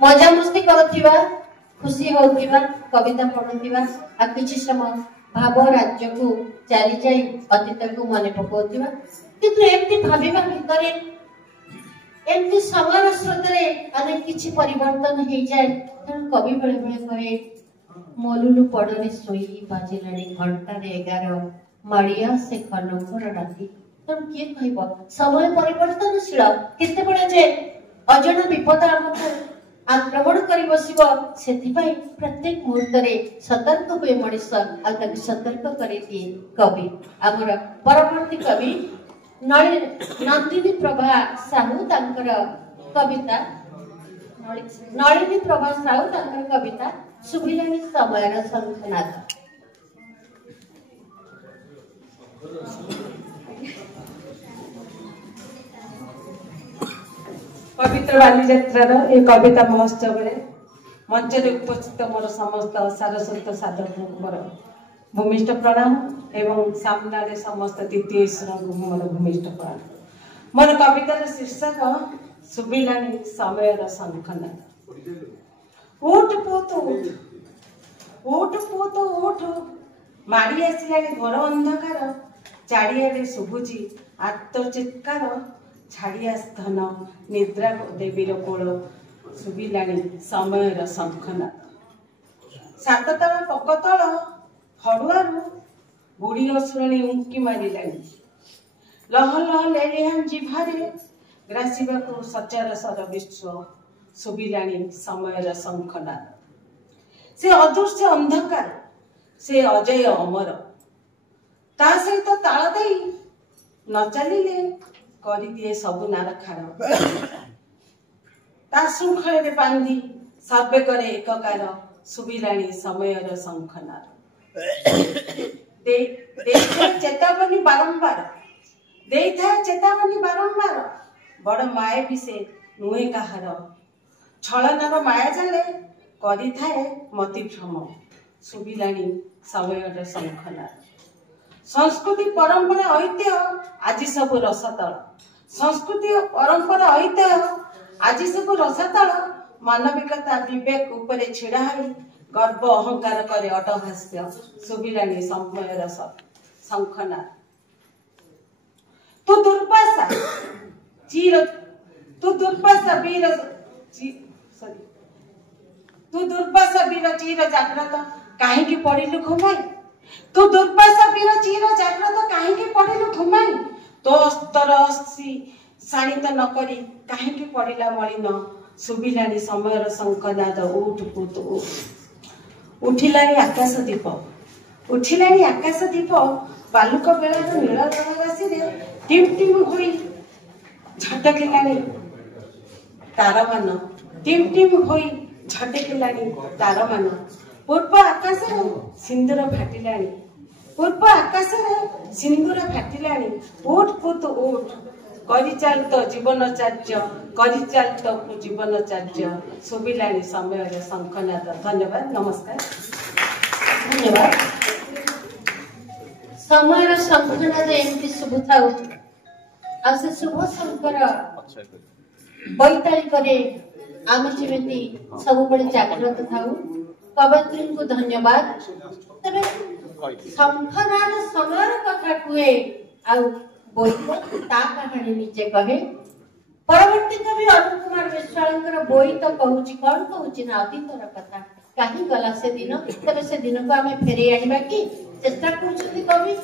मजा मस्ती करुवा खुशी होउथिबा कविता पढुथिबा आ किछि समय भाव राज्य को चली जाई अतीत को मन पकोथिबा किंतु एमती भाबिबा भितरे एमती समय स्रोतरे अनेक किछि परिवर्तन हो जाए। कवि बेले बेले कहे मलुलु पड़े सोई बाजिलाणी घंटा 11 माड़िया से खनकर राति तेणु किए कह समय परिवर्तनशील केते बड़े जे अजन विपद आमको आक्रमण कर बसिब से प्रत्येक मुहूर्त सतर्क हुए मनीष आ सतर्क कर दिए कवि। आमर परवर्ती कवि नंदिनी प्रभा साहू तांकर कविता नलिनी प्रभा साहू तांकर कविता सुभिलानी समयर शंखनाद। पवित्र बालीजात्रार ए कविता महोत्सव मंच उपस्थित मोर समस्त सारस्वत साधक मोर भूमिष्ठ प्रणाम एवं सामने समस्त तृतीय ईश्वर को मोर भूमिष्ठ प्रणाम। मोर कवितार शीर्षक सुबिलानी समयर शंखनाद। उठ पुत उठ पुत उठ माड़ी आसिला घर अंधकार चारिया शुभुची आर्तचित्कार छाड़िया धन निद्रा देवीर कोल सुबिलानी समयर शंखनाद। साततल पकतल हड़ुआरू बुढ़ी असुराणी उंकी मारिलानी लह लह लेलिहान जिभारे ग्रासीबा को सचार सर विश्व सुबिलानी समयर शंखनाद। से अदृश्य अंधकार से अजय अमर ता सहित ताल दे न चलिले दिए सबु नारखार ता श्रृंखल बांधी सर्वे करे एककार सुबिलानी समयर शंखनाद। चेतावनी बारंबार चेतावनी बारंबार बड़ माए भी से नुहे कहार छलनार माया जाले करि थाए मति भ्रम सुबिलानी समयर शंखनाद। संस्कृति परंपरा ऐतिह्य आज सब रसातल संस्कृति परंपरा ऐतिह्य आज सब रसातल मानविकता विवेक उपरे छिड़ा है गर्व अहंकार करे अटहास्य सुबिलानी समयर शंखनाद। तू दुर्वासा वीर चीर जाग्रत काहेकि पड़िलु घुमाई तू दुर्वासा वीर चीर जाग्रत काहेकि पड़िलु घुमाई तो अस्तर शाणित न करी काहेकि पड़िला मलिन सुबिलानी समयर शंखनाद। उठ पुत उठिलानी आकाश दीप बालुक बेलार नील राशि रे टिम टिम होई झटकिलानी तारमान टिम टिम होई झटकिलानी तारमान पूर्व आकाश सिंदूर फाटिलानी उठ पुत उठ करि चल तो जीवनचार्य सुबिलानी समयर शंखनाद। धन्यवाद नमस्कार। धन्यवाद। समयर शंखनाद एमती शुभ थाउ आ से शुभ शंकर बैताली करे आम जेमती सब बड़े जागृत थाउ कवयित्री को धन्यवाद। तबे शंखनाद समयर कथा कुए आ बोईत ता कहानी नीचे कहे। परवर्ती कवि अरुण कुमार विश्वालंकर बोईत कहूची कौन कहूची ना अतीतर कथा कहीं गला से दिन तबे से दिन को आमे फेरे आनिबा की चेष्टा करूछथि कवि।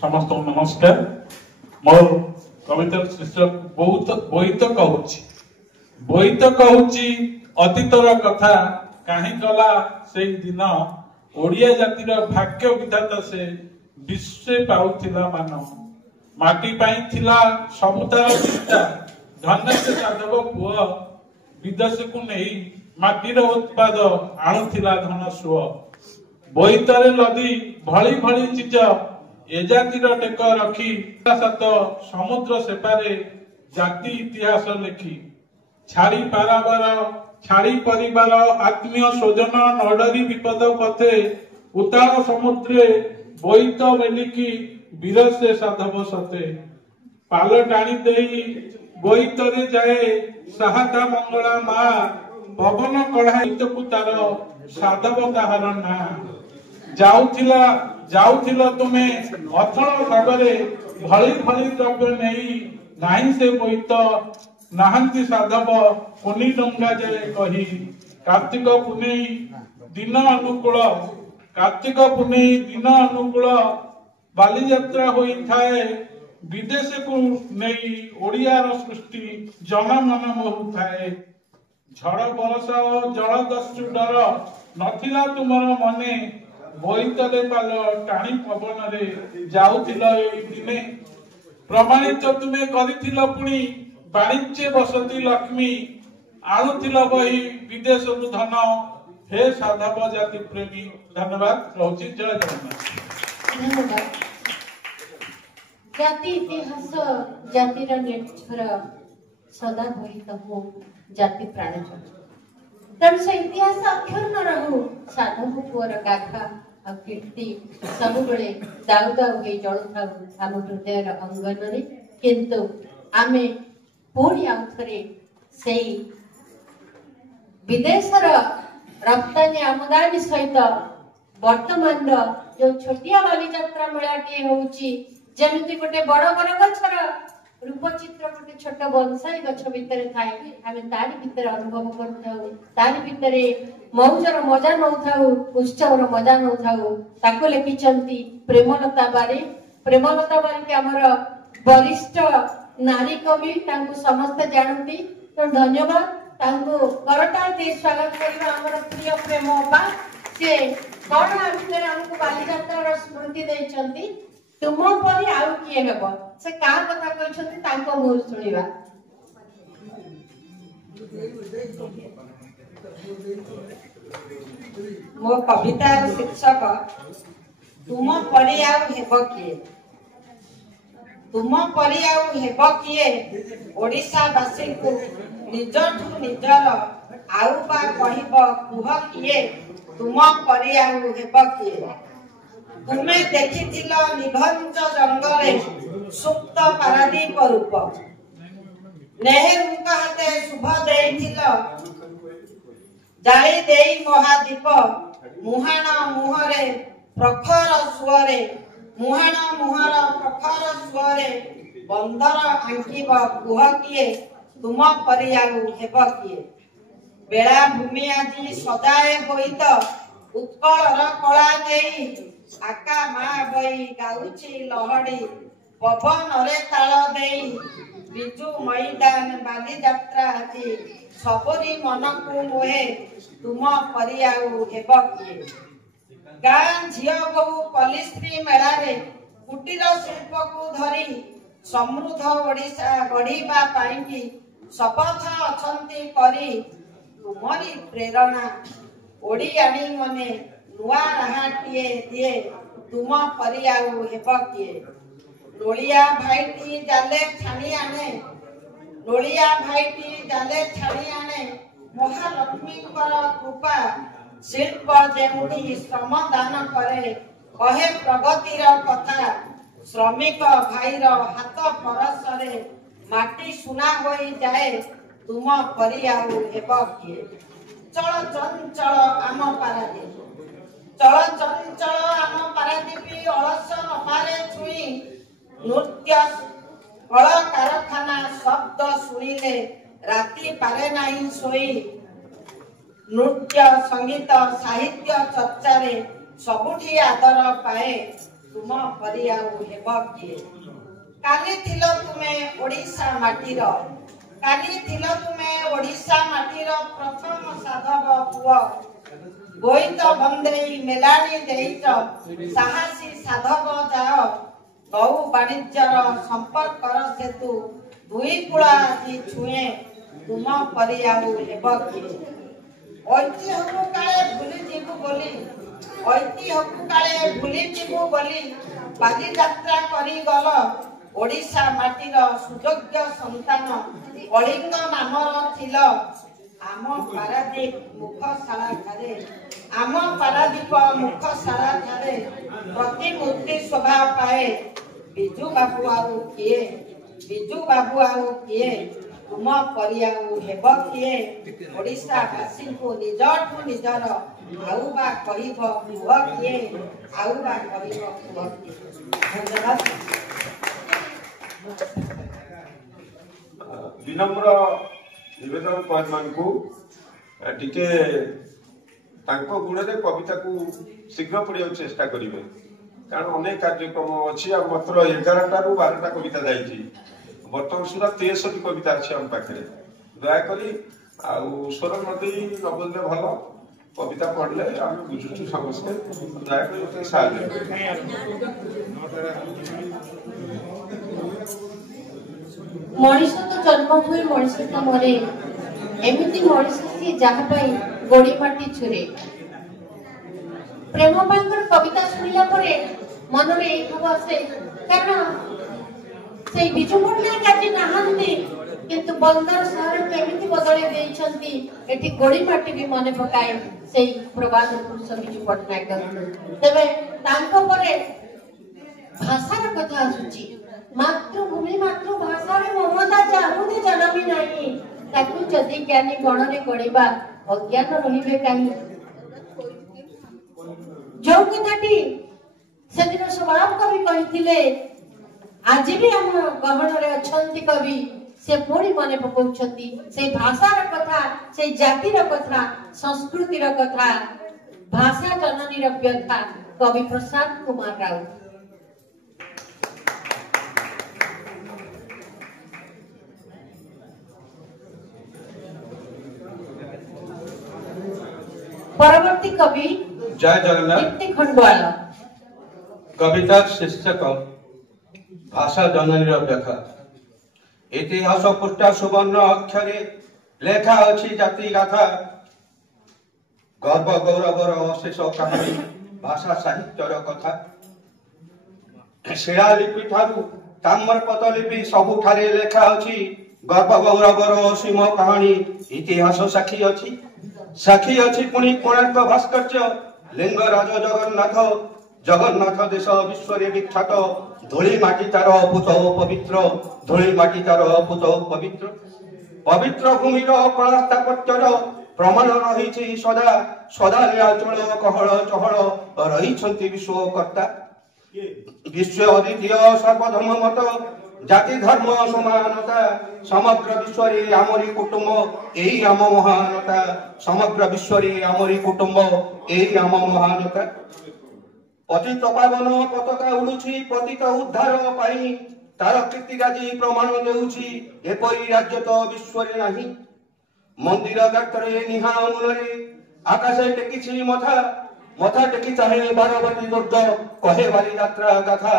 समस्त नमस्कार। मोर कविता शीर्षक बोईत कहूची अतीतर कथा कहीं गला से दिन ओडिया जातिर भाग्य विधाता से विश्व पाउथिला मानव माटी पाई थिला समुदाय चिंता धन्य से साधव पुआ विदेश को नहीं माटीर उत्पाद आणुथिला धन सुअ बोईतरे लदी भली भली चीज ए जातिर टेक रखी सत समुद्र सेपारे जाति इतिहास लिखी छाड़ी परिवार आत्मीय स्वजन नडरी विपद पथे उतार समुद्रे बोईत बेलिकी वीर से साधव सते पाल टाणी देई बोईतरे जाए साहादा मंगला मा पवन कढ़ाईतकु तार साधव ताहार ना जाउथिला तुमे अथल सागरे भली भली द्रव्य नहीं नाही से बोईत नाहंती साधव पुनी डंगा जाए कही कार्तिक पुनेई दिन अनुकूल बालीयात्रा होई थाए विदेश को नहीं ओडियार सृष्टि जनमन मोहु थाए झड़ बरसा जल दस्यु डर नथिला तुमर मने बोईतले पाल टाणी पवन रे जाउथिल एई दिने प्रमाणित तुमे करिथिल पुणी वाणिज्य बसती लक्ष्मी आणुथिल बही विदेश धन हे साधव जाति प्रेमी धन्यवाद रहुछि जय जगन्नाथ। धन्यवाद। जाति इतिहास जातिर नेच्छर सदा बोहित हो जाति प्राण तेणु से इतिहास अक्षर न रहू साधव पुअर गाथा और कीर्ति सब बेले दाउ दाउ हो जलु था आम हृदय अंगन किंतु आमे पुणी आउ थरे से विदेशर रप्तानी आमदानी सहित वर्तमान जो छोटिया बालीयात्रा मेलाटी होउची जेमिति गोटे बड़ बड़ गछर रूपचित्र गोटे छोट बंसाई गछ भितर थाए आमे तारी भितर अनुभव करथाउ तारी भितर मौजर मजा नउथाउ उत्सवर मजा नउथाउ ताको लेखिचंती प्रेमलता बारी के हमर वरिष्ठ नारी कवि तांको समस्त जानती तो धन्यवाद तांको करताल दे स्वागत करबा हमर प्रिय प्रेम बा से कोन आभितर हमको बालीयात्रा स्मृति दैचंती तुम परी आउ किए हेब से का कथा कहछंती तांको मुर सुनिबा। मो कवितार शीर्षक तुम परी आउ हेब किए तुम परी आउ हेब किए ओडिशा वासी को निजठु निजर आउ बा कहिब कुह किए तुम परी आउ हेब किए तुमे देखिथिल निघंच जंगले सुप्त पारादीप रूप नेहरू हाथे शुभ देइथिल जाली देई महादीप मुहाण मुहरे प्रखर सुअरे मुहाण मुहर प्रखर सुअरे बंदर आंकिब कुह किए तुम परी आउ हेब किए बेला भूमि आदि सजाए होइत उत्कलर कला देई आका मा बई गाउछि लहड़ी पवन रे ताल देई बिजु मैदान बालीयात्रा आदि सबरी मन को मोहे तुम परी आउ हेब किए गाँ झियो बहु पलिस्त्री मेला रे कुटीर शिल्प को धरी समृद्ध ओडिशा गढ़ीबा पाई की शपथ अछंती करी तुमरी प्रेरणा ओडियाणी मने नुआ राहाटिए दिए तुम परी आउ हेब किए लोलिया भाईटी जाले छाणी आने लोलिया भाईटी जाले छाणी आने महालक्ष्मी कृपा शिल्प जेउठी श्रम दान करे कहे प्रगतिर कथा श्रमिक भाईर हाथ परसरे माटी सुना होई जाए तुम परी आउ हेब किए चल चंचल आम पारादीप चल चंचल आम पारादीपी अलस नपारे छुई नृत्य कल कारखाना शब्द शुणिले राति पारे नहीं सोई नृत्य संगीत साहित्य चर्चा रे सबुठी आदर पाए तुम परी आउ हेब किए काली थिल तुमे ओडिशा माटीर काली थिल तुमे ओडिशा माटीर प्रथम साधव पुआ बोईत बंदेई मेलानी देईत साहसी साधव जाओ नौ वाणिज्यर संपर्कर सेतु दुई कूला आदि छुए तुम परी आउ हेब किए ऐतिह्यकु काले भूली जीवु बोली ऐतिह्यकु काले भूली जीवु बोली बालीयात्रा करी गल ओडिशा माटीर सुयोग्य संतान कलिंग नामर थिल आम पारादीप मुखशाला ठारे आम पारादीप मुखशाला ठारे प्रतिमूर्ति शोभा पाए बिजु बाबू आउ किए ବିଜୁ ବାବୁ ଆଉ କିଏ ତୁମ ପରି ଆଉ ହେବ କିଏ ଓଡ଼ିଶାବାସୀଙ୍କୁ ନିଜଠୁ ନିଜର ଆଉ ବା କହିବ କୁହ କିଏ ଆଉ ବା କହିବ କୁହ କିଏ। ଧନ୍ୟବାଦ। विनम्र निवेदन पॉइंट मान को टिके तांको गुण रे कविता को शीघ्र पढ़िया चेष्टा करिवे कारण अनेक कार्यक्रम अछि आ मात्र 11टा रु 12टा कविता जाईची वर्तमान सुधा 63 कविता अछि हम पाखरे दया करी आ स्वर नदी नबोधले भलो कविता पढ़ले हम बुझुछु समस्त दया करी ओते साहाय्य मनीष तो जन्म हुए मनीष तो मरे एमिति मनीष सी जहाँ पाई गोड़ी माटी छुरे प्रेम पांकर कविता सुनिला परे मन रे एक भाव से कारण से बिजु पट्टनायक आज नाहंती किंतु बंदर शहर केमिति बदले देइछंती एठी गोड़ी माटी भी मने पकाए सेई प्रवाद पुरुष बिजु पट्टनायक तबे तांको परे भाषार कथा आसुची मातृभूमि मातृभाषा रे ममता चाहुते जनमी नाही ताकू जदि ज्ञानी गणरे गणिबा अज्ञान रहिबे काई जो कथाटी सेदिन स्वभाव कवि कहिथिले आज भी हम गहन रे अछंती कवि से पुणी मने पकाउछंती से भाषार कथा से जातिर कथा संस्कृतिर कथा भाषा जननीर व्यथा कवि प्रसाद कुमार राव। परवर्ती कवि जय जगन्नाथ दीप्ति खंडवाल कविता शीर्षक भाषा जननीर व्यथा इतिहास पृष्ठा सुवर्ण अक्षरे लेखा अछि जाति गाथा गर्व गौरवर अशेष कहानी भाषा साहित्यर कथा शिलालिपि ठारू ताम्र पतलिपि सबुठारे लेखा अछि गर्व गौरवर असीम कहानी इतिहास साक्षी अछि पुणी कोणार्क भास्कर्य लिंगराज जगन्नाथ देश विश्व विख्यात धूली माटी तार अपूत पवित्र धूली माटी तार अपूत पवित्र पवित्र भूमिर कला स्थापत्यर प्रमाण रही सदा सदा नीलाचल कहल चहल रही विश्वकर्ता विश्व अद्वितीय सर्वधर्म मत जाति धर्म समानता समग्र विश्व आमरी कुटुंब यही आम महानता समग्र विश्व आमरी कुटुंब यही आम महानता पतित पावन पताका उड़ुछि पतित उद्धार पाई तार कीर्तिराजी प्रमाण देउछि एपरि राज्य तो विश्व रे नाही मंदिर गात्रे निहा मूलरे आकाशे टेकिछि मथा टेकी चाहे बारवती दुर्ग कहे वाली यात्रा गाथा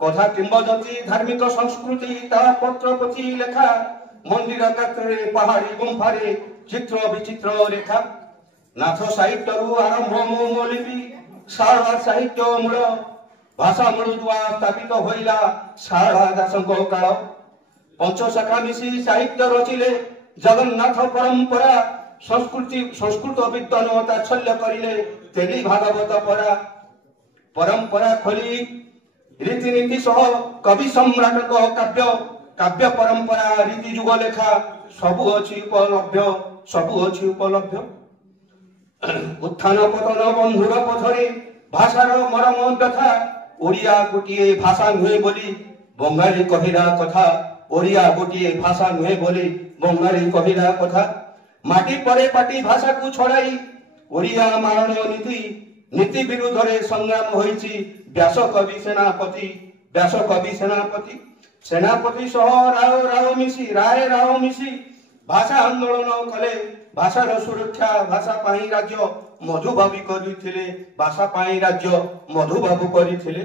कथा किंबदंती धार्मिक संस्कृति ता पत्र पोथी लेखा मंदिर गात्रे पहाड़ी गुंफारे चित्र विचित्र रेखा नाथ साहित्य आरंभ मोलिपि शारदा साहित्य मूल भाषा मूलदुआ स्थापित होइला शारदा दासଙ୍କ काल पंचशाखा मिशी साहित्य रचिले जगन्नाथ परंपरा संस्कृत विद्वान ताच्छल्य करिले तेली भागवत परा परंपरा खोली रीतिनीति सह कवि सम्राट काव्य परंपरा रीति जुग लेखा सबु अछि उपलब्ध उत्थान पतन बंधुर पथरे भाषार मरम व्यथा ओडिया गोटिए भाषा नुहे बोली बंगाली कहिरा कथा ओडिया गोटिए भाषा नुहे बोली बंगाली कहिरा कथा माटी परे पाटी भाषा को छड़ाई ओडिया मारण नीति विरुद्ध रे संग्राम होईची व्यास कवि सेनापति सह राव मिशी भाषा आंदोलन कले भाषार सुरक्षा भाषा पाई राज्य मधुबाबू करथिले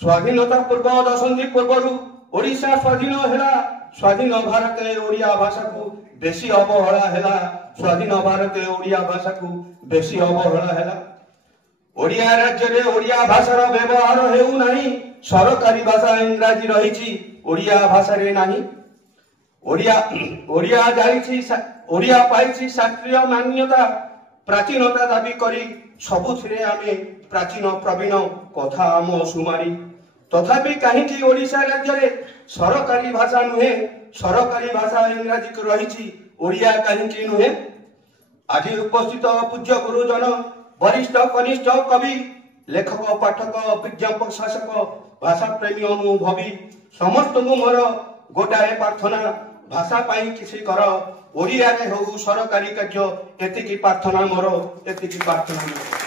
स्वाधीनता पूर्व दशंधि पूर्व ओडिशा स्वाधीन हेला स्वाधीन भारत ओडिया भाषा को बेसी अवहेला हेला स्वाधीन भारत ओडिया भाषा को बेसी अवहेला हेला ओडिया राज्य रे ओडिया भाषार व्यवहार हेउ नाही सरकारी भाषा इंग्राजी रहिछि ओडिया भाषा रे नाही ओडिया पाइछि शास्त्रीय मान्यता प्राचीनता दाबी करी सबुथिरे आमे प्राचीन प्रवीण कथा आम सुमारी तथापि कहीं ओडिशा राज्य रे सरकारी भाषा नुहे सरकारी भाषा इंग्राजी रही ओडिया कहीं नुहे। आज उपस्थित पूज्य गुरुजन वरिष्ठ कनिष्ठ कवि लेखक पाठक विज्ञापक शासक भाषा प्रेमी अनुभवी समस्त मोर गोटाए प्रार्थना भाषा पाई किसी कर ओडिया रे हो सरकारी कार्य एतिकी प्रार्थना मोर एतिकी प्रार्थना।